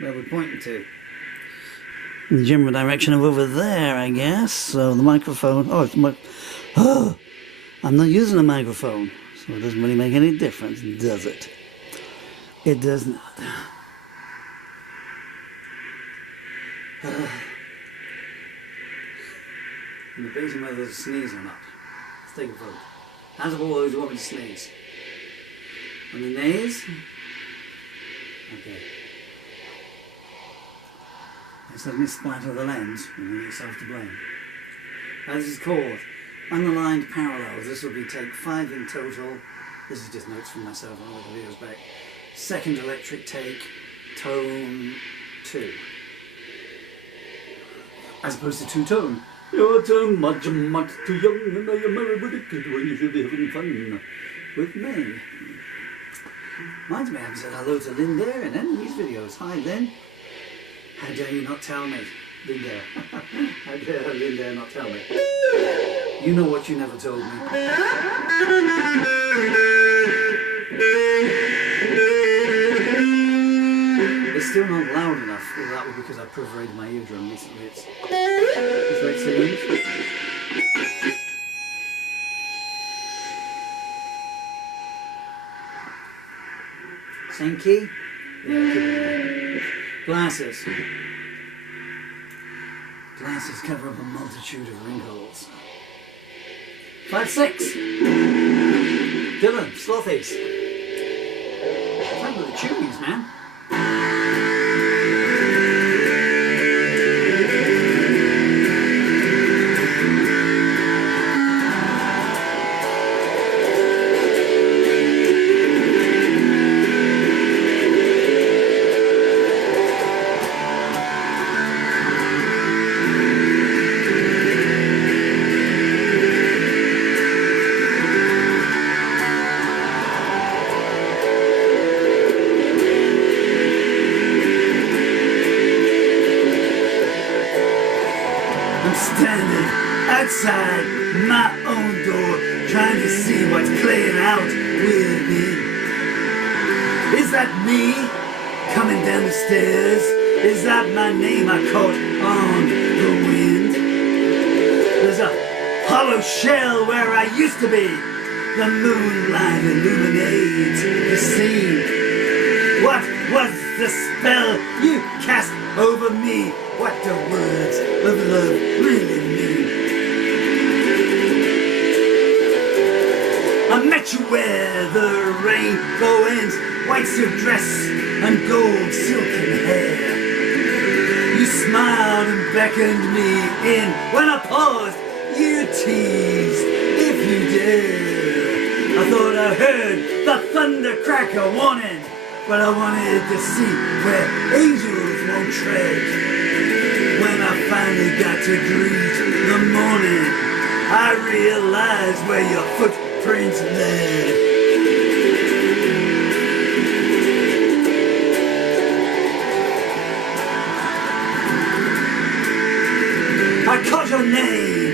where we're pointing to. In the general direction of over there, I guess. So the microphone. Oh, I'm not using a microphone, so it doesn't really make any difference, does it? It does not. In the basement where there's a sneeze or not. Let's take a vote. Hands up all those who want me to sneeze. On the nays? Okay. Let's let me splatter the lens and you get yourself to blame. Now this is called Unaligned Parallels. This will be take 5 in total. This is just notes from myself on all the videos back. Second electric take, tone 2. As opposed to two-tone. You're too much too young and you're married with a kid when you should be having fun with me. Reminds me, I haven't said hello to Lynn there in any of these videos. Hi Lynn. How dare you not tell me, Lynn there. How dare Lynn there not tell me. You know what you never told me. It's still not loud enough. Well, that was because I perforated my eardrum recently. It's right singing. Same key? Yeah, glasses. Glasses cover up a multitude of wrinkles. 5-6. Dylan, Slothies. Time with the tunes, man. Standing outside my own door, trying to see what's playing out within. Is that me coming down the stairs? Is that my name I caught on the wind? There's a hollow shell where I used to be. The moonlight illuminates the scene. What was the spell you cast over me? What the words of love really mean? I met you where the rainbow ends, white silk dress and gold silken hair. You smiled and beckoned me in. When I paused, you teased if you dare. I thought I heard the thunder cracker warning, but I wanted to see where angels won't tread. When I finally got to greet the morning, I realized where your footprints led. I called your name,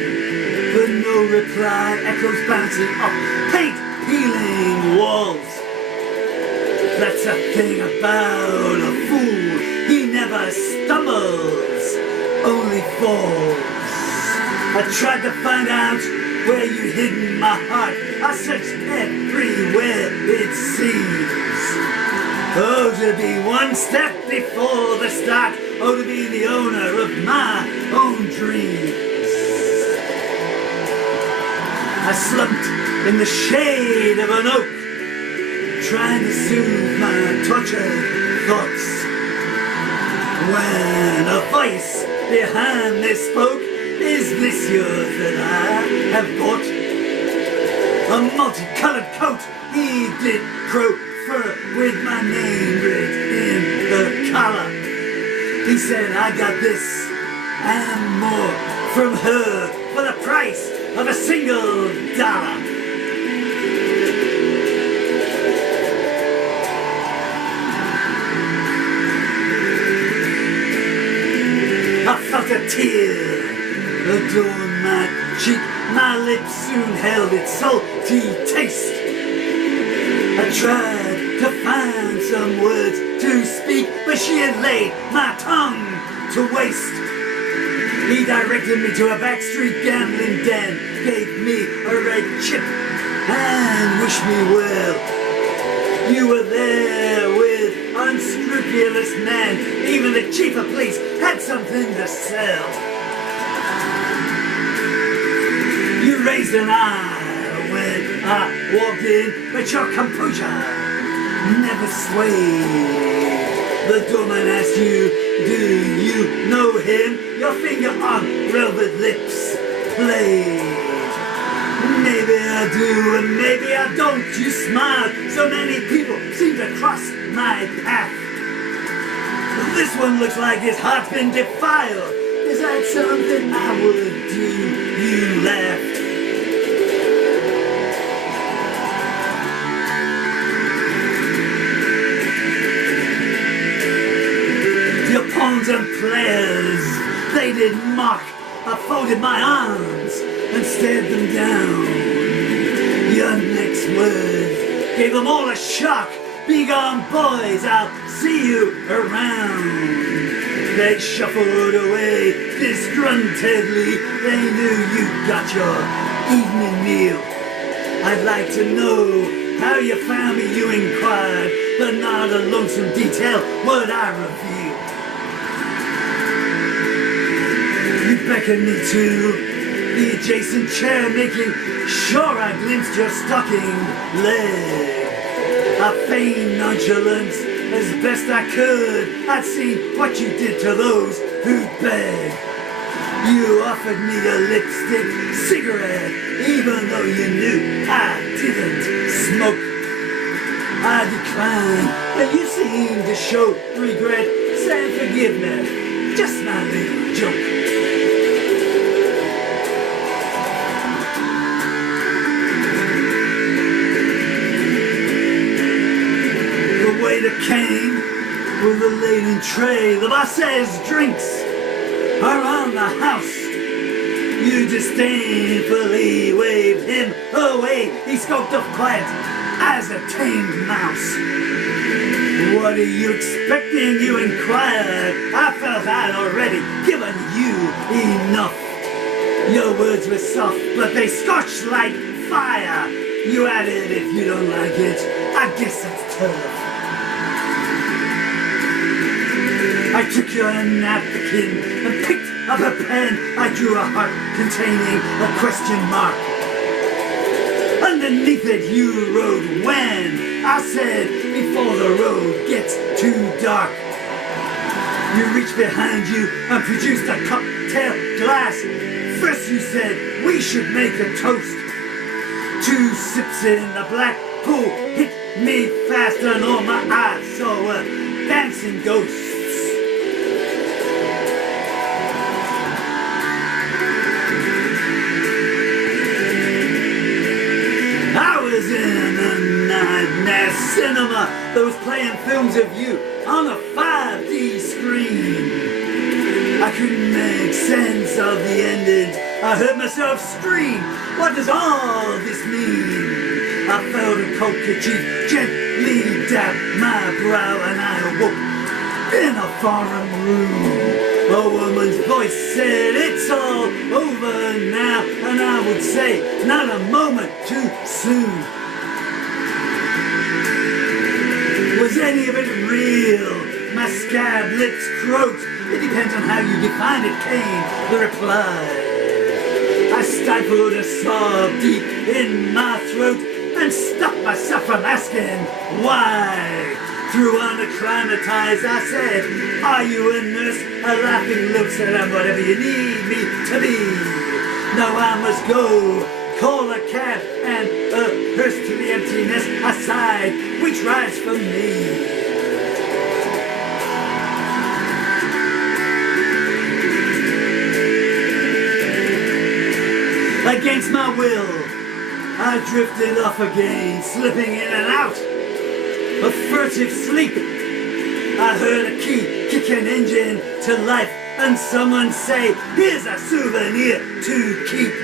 but no reply. Echoes bouncing off paint-peeling walls. That's a thing about a fool. He never stumbles, only falls. I tried to find out where you hid my heart. I searched everywhere it seems. Oh, to be one step before the start. Oh, to be the owner of my own dreams. I slumped in the shade of an oak, trying to soothe my tortured thoughts. When a voice behind me spoke, is this yours that I have bought? A multicolored coat, he did proffer with my name writ in the collar. He said, I got this and more from her for the price of a single dollar. I felt a tear adorn my cheek. My lips soon held its salty taste. I tried to find some words to speak, but she had laid my tongue to waste. He directed me to a backstreet gambling den, gave me a red chip, and wished me well. You were there with unscrupulous men. Even the chief of police had something to sell. You raised an eye when I walked in, but your composure never swayed. The doorman asked you, do you know him? Your finger on velvet lips played. Maybe I do and maybe I don't. You smiled. So many people seem to cross my path. This one looks like his heart's been defiled. Is that something I would do? You laughed. Your pawns and players, they did mock. I folded my arms and stared them down. Your next words gave them all a shock. Be gone, boys, I'll see you around. They shuffled away disgruntledly. They knew you got your evening meal. I'd like to know how you found me, you inquired, but not a lonesome detail would I reveal. You beckoned me to the adjacent chair, making sure I glimpsed your stockinged leg. I feigned nonchalance as best I could. I'd seen what you did to those who'd beg. You offered me a lipstick cigarette, even though you knew I didn't smoke. I declined, but you seemed to show regret, saying forgive me, just my little joke. Waiter came with a laden tray. The boss says drinks are on the house. You disdainfully waved him away. He skulked off quiet as a tamed mouse. What are you expecting? You inquired. I felt I'd already given you enough. Your words were soft, but they scorched like fire. You added, if you don't like it, I guess it's tough. I took your napkin and picked up a pen. I drew a heart containing a question mark. Underneath it you wrote when. I said before the road gets too dark. You reached behind you and produced a cocktail glass. First you said we should make a toast. 2 sips in the black pool hit me fast, and all my eyes saw were dancing ghosts. In a nightmare cinema, those playing films of you on a 5D screen. I couldn't make sense of the endings. I heard myself scream, what does all this mean? I felt a cold kerchief gently dap my brow, and I awoke in a foreign room. A woman's voice said, it's all over now, and I would say, not a moment too soon. Was any of it real? My scabbed lips croaked. It depends on how you define it, came the reply. I stifled a sob deep in my throat and stopped myself from asking why. Through unacclimatized, I said, are you a nurse? A laughing look said, I'm whatever you need me to be. Now I must go. Call a cab and a hearse to the emptiness. I sighed, which rides for me. Against my will, I drifted off again, slipping in and out. A furtive sleep. I heard a key kick an engine to life, and someone say, here's a souvenir to keep.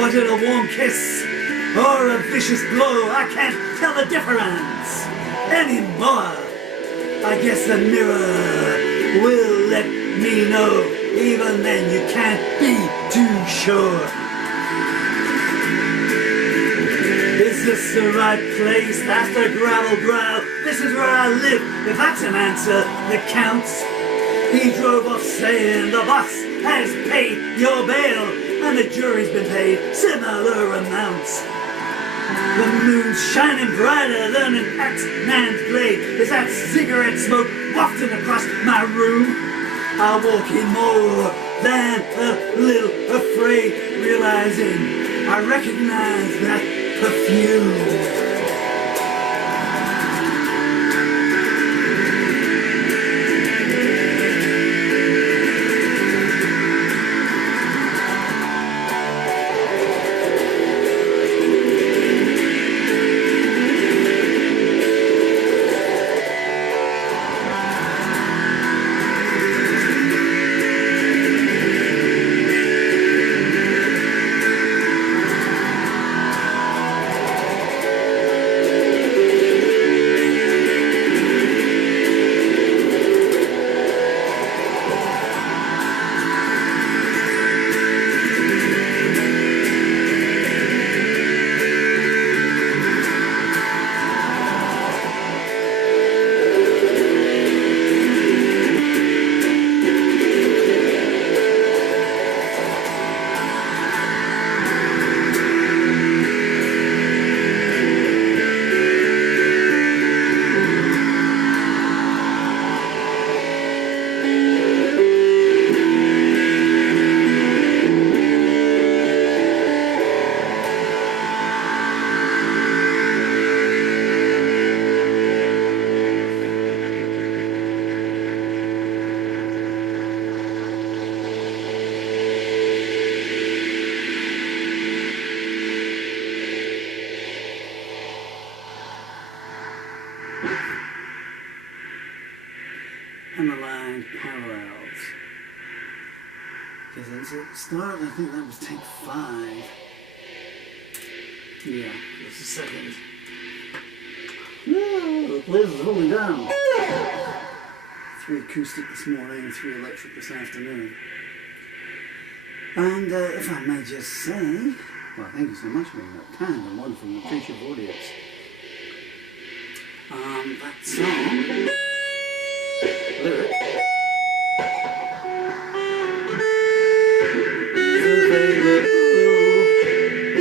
Was it a warm kiss or a vicious blow? I can't tell the difference anymore. I I guess the mirror will let me know. Even then you can't be too sure. Is this the right place? That's the gravel growl. This is where I live, if that's an answer that counts. He drove off saying the boss has paid your bail, and the jury's been paid similar amounts. The moon's shining brighter than an axe-man's blade. Is that cigarette smoke wafting across my room? I walk in more than a little afraid, realizing I recognize that perfume. Unaligned Parallels. Because it's at the start, I think that was take 5. Yeah, just a second. No, the place is holding down. 3 acoustic this morning, 3 electric this afternoon. And if I may just say, well, thank you so much for being that kind and wonderful and appreciative audience. That song, lyric, is available in my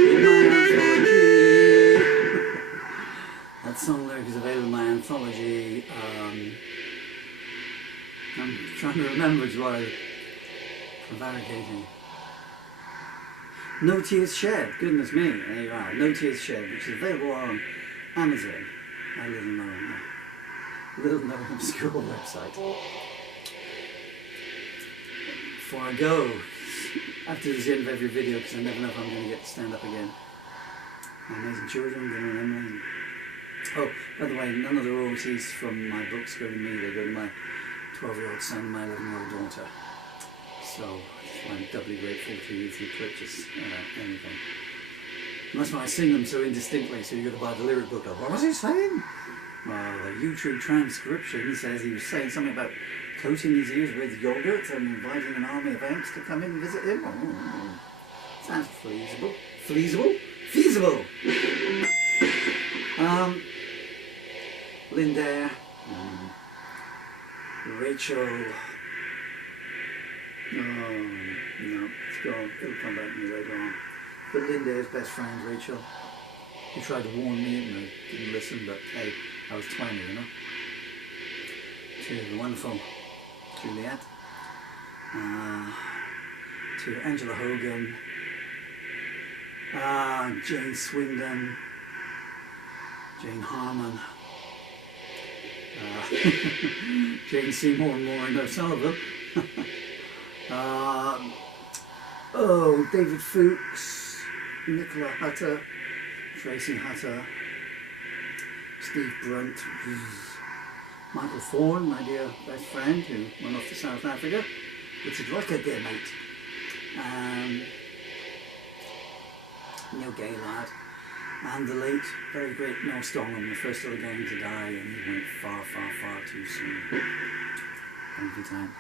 anthology. That song lyric is available in my anthology. I'm trying to remember which one. Prevaricating. No Tears Shed, goodness me, there you are. No Tears Shed, which is available on Amazon. A little known obscure website. Before I go, after the end of every video, because I never know if I'm going to get to stand up again. My amazing children, Dylan and Emily. Oh, by the way, none of the royalties from my books go to me, they go to my 12-year-old son and my 11-year-old daughter. So I'm doubly grateful to you if you purchase anything. And that's why I sing them so indistinctly, so you've got to buy the lyric book. What was he saying? Well, the YouTube transcription says he was saying something about coating his ears with yogurt and inviting an army of ants to come in and visit him. Oh, sounds feasible. Feasible! Linda, Rachel. Oh, no, it's gone. It'll come back to me later on. But Linda's best friend, Rachel, who tried to warn me and I didn't listen, but hey, I was 20, you know. To the wonderful Juliette, to Angela Hogan, Jane Swindon, Jane Harmon, Jane Seymour and Maureen O'Sullivan. Oh, David Fuchs, Nicola Hutter, Tracy Hutter, Steve Brunt, Michael Thorne, my dear best friend who went off to South Africa. Richard Rucker, dear mate. Neil Gaylord, And the late, very great Mel Stoneham, the first of the gang to die, and he went far, far, far too soon. Thank you, time.